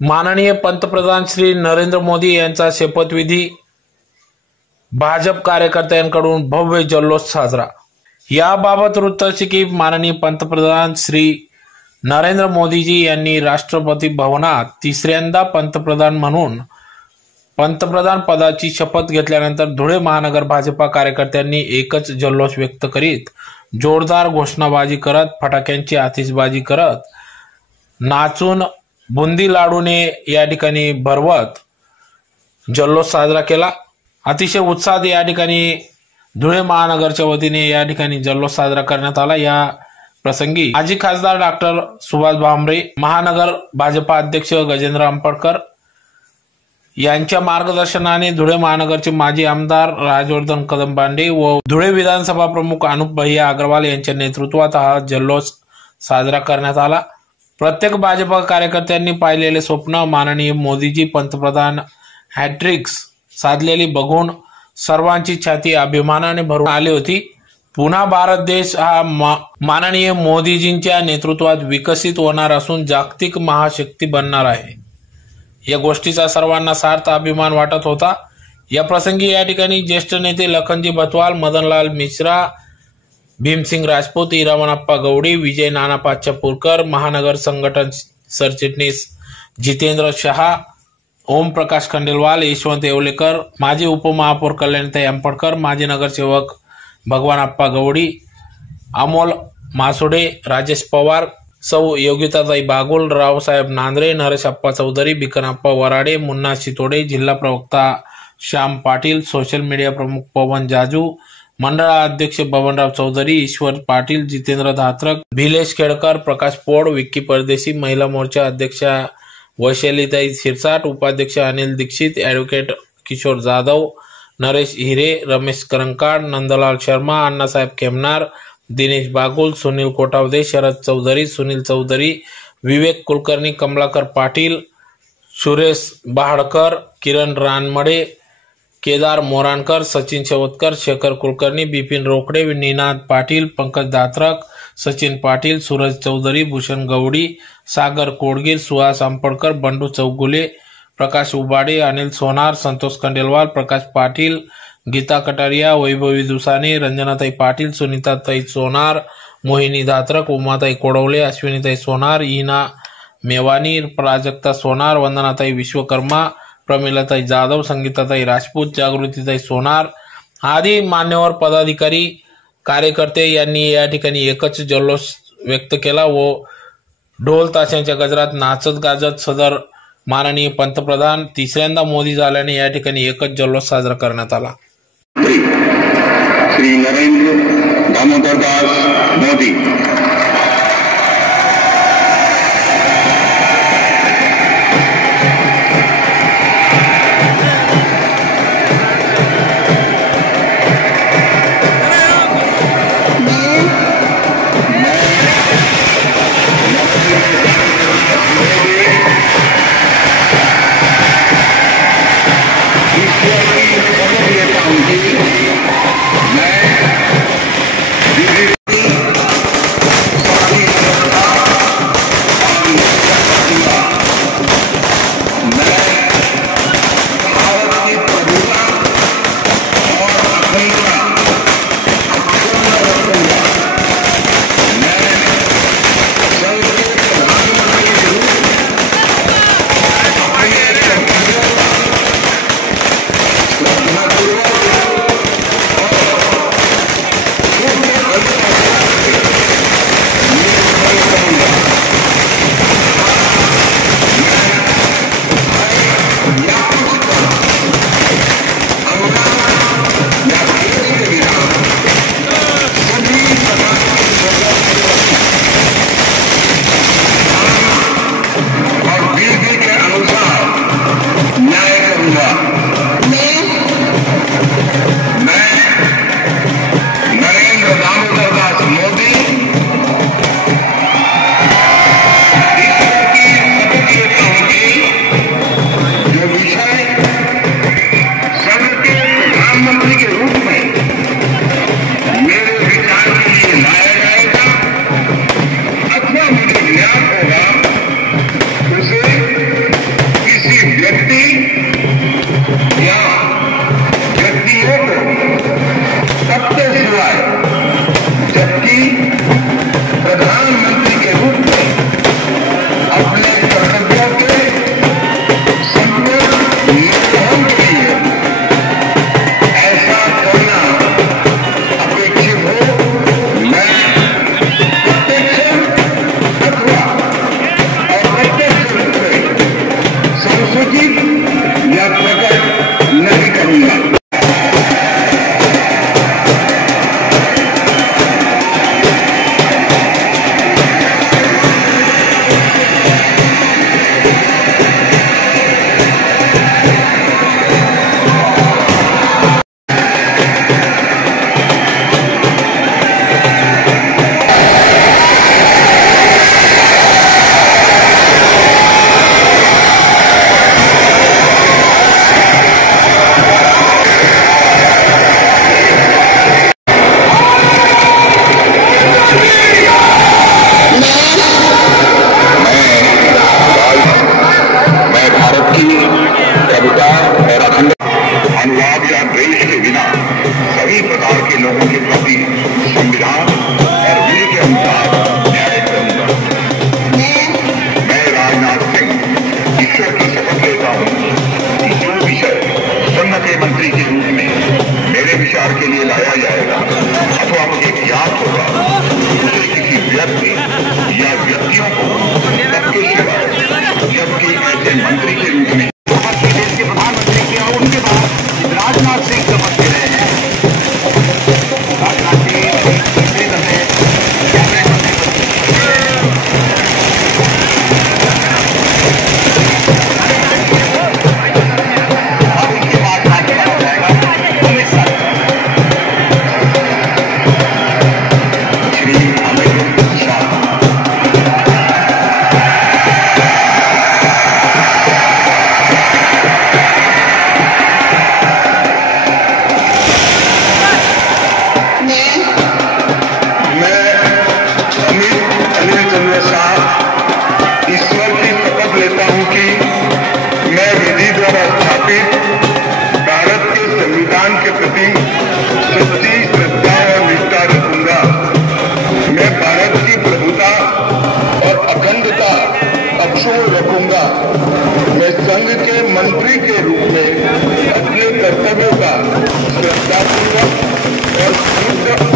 माननीय पंतप्रधान श्री नरेंद्र मोदी यांचा शपथविधी भाजप कार्यकर्त्यांकडून भव्य जल्लोष साजरा. याबाबत वृत्त असे की माननीय पंतप्रधान श्री नरेंद्र मोदीजी यांनी राष्ट्रपती भवनात तिसऱ्यांदा पंतप्रधान म्हणून पंतप्रधान पदाची शपथ घेतल्यानंतर धुळे महानगर भाजपा कार्यकर्त्यांनी एकच जल्लोष व्यक्त करीत जोरदार घोषणाबाजी करत फटाक्यांची आतिषबाजी करत नाचून बुंदी लाडूने या ठिकाणी भरवत जल्लोष साजरा केला. अतिशय उत्साहात या ठिकाणी धुळे महानगरच्या वतीने या ठिकाणी जल्लोष साजरा करण्यात आला. या प्रसंगी माजी खासदार डॉक्टर सुभाष भामरे महानगर भाजपा अध्यक्ष गजेंद्र आंबडकर यांच्या मार्गदर्शनाने धुळे महानगरचे माजी आमदार राजवर्धन कदमबांडे व धुळे विधानसभा प्रमुख अनुप भैया अग्रवाल यांच्या नेतृत्वात हा जल्लोष साजरा करण्यात आला. प्रत्येक भाजपा कार्यकर्त्यांनी पाहिलेले स्वप्न माननीय मोदीजी पंतप्रधान हॅट्रिक्स साधलेली बघून सर्वांची छाती अभिमानाने भरून आली होती. पुन्हा भारत देश हा मा- माननीय मोदीजींच्या नेतृत्वात विकसित होणार असून जागतिक महाशक्ती बनणार आहे. या गोष्टीचा सर्वांना सार्थ अभिमान वाटत होता. या प्रसंगी या ठिकाणी ज्येष्ठ नेते लखनजी भतवाल मदनलाल मिश्रा भीमसिंग राजपूत इरामनप्पा गौडी विजय नानापा चपूरकर महानगर संघटन सरचिटणीस जितेंद्र शहा ओम प्रकाश खंडेलवाल यशवंत येवलेकर माजी उपमहापौर कल्याणताई अंपडकर माजी नगरसेवक भगवान आप्पा गवडी अमोल मासुडे राजेश पवार सौ योगिताताई बागुल रावसाहेब नांद्रे नरेशप्पा चौधरी बिकनप्पा वराडे मुन्ना शितोडे जिल्हा प्रवक्ता श्याम पाटील सोशल मीडिया प्रमुख पवन जाजू मंडळाध्यक्ष बबनराव चौधरी ईश्वर पाटील जितेंद्र धात्रक भिलेश खेडकर प्रकाश पोड विक्की परदेशी महिला मोर्चा अध्यक्षा वैशालीताई शिरसाट उपाध्यक्ष अनिल दीक्षित ॲडव्होकेट किशोर जाधव नरेश हिरे रमेश करंकाड नंदलाल शर्मा अण्णासाहेब खेमनार दिनेश बागुल सुनील कोटावदे शरद चौधरी सुनील चौधरी विवेक कुलकर्णी कमलाकर पाटील सुरेश बहाडकर किरण रानमडे केदार मोराणकर सचिन शेवतकर शेखर कुलकर्णी बिपिन रोकडे निनाद पाटील पंकज दात्रक सचिन पाटील सूरज चौधरी भूषण गवडी सागर कोडगीर सुहास आंपडकर बंडू चौगुले प्रकाश उबाडे अनिल सोनार संतोष खंडेलवाल प्रकाश पाटील गीता कटारिया वैभवी दुसाने रंजनाताई पाटील सुनीताताई सोनार मोहिनी दात्रक उमाताई कोडवले अश्विनीताई सोनार इना मेवानी प्राजक्ता सोनार वंदनाताई विश्वकर्मा प्रमिलाताई जाधव संगीताताई राजपूत जागृतीताई सोनार आदी मान्यवर पदाधिकारी कार्यकर्ते यांनी या ठिकाणी एकच जल्लोष व्यक्त केला. व ढोल ताशांच्या गजरात नाचत गाजत सदर माननीय पंतप्रधान तिसऱ्यांदा मोदी झाल्याने या ठिकाणी एकच जल्लोष साजरा करण्यात आला. Shri Narendra Damodar Das Modi. República, Espetáculo, Orquídea,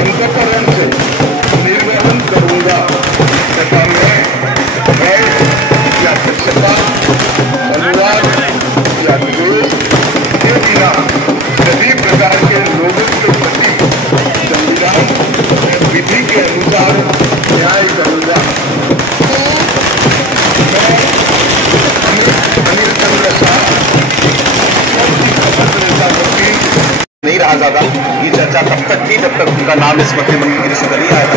थी जब तक उनका नाम इस मंत्रिमंडल में से नहीं आया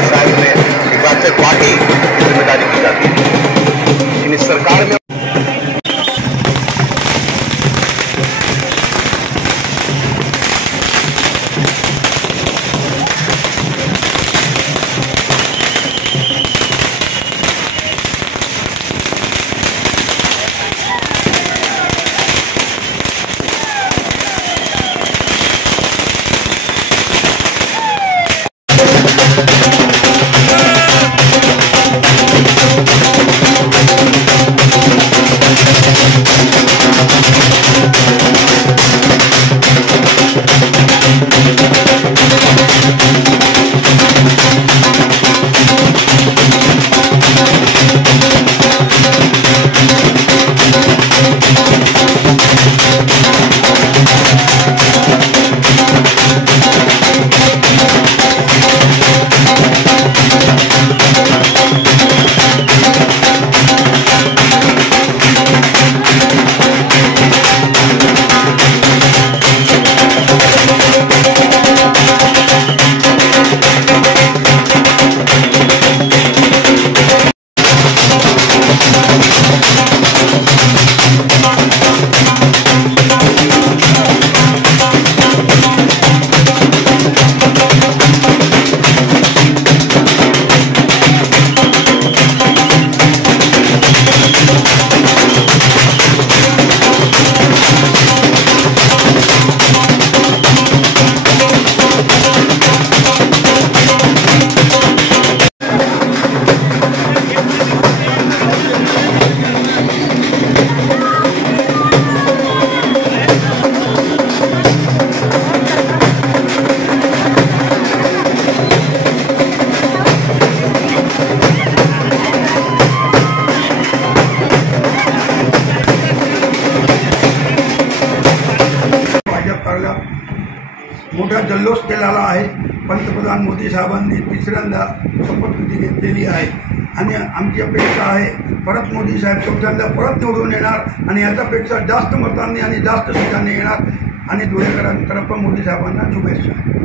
मोठा जल्लोष केलेला आहे. पंतप्रधान मोदी साहेबांनी तिसऱ्यांदा शपथविधी घेतलेली आहे. आणि आमची अपेक्षा आहे परत मोदी साहेब चौथ्यांदा परत निवडून येणार आणि याच्यापेक्षा जास्त मतांनी आणि जास्त सीटांनी येणार. आणि धुळेकरांतर्फ मोदी साहेबांना शुभेच्छा.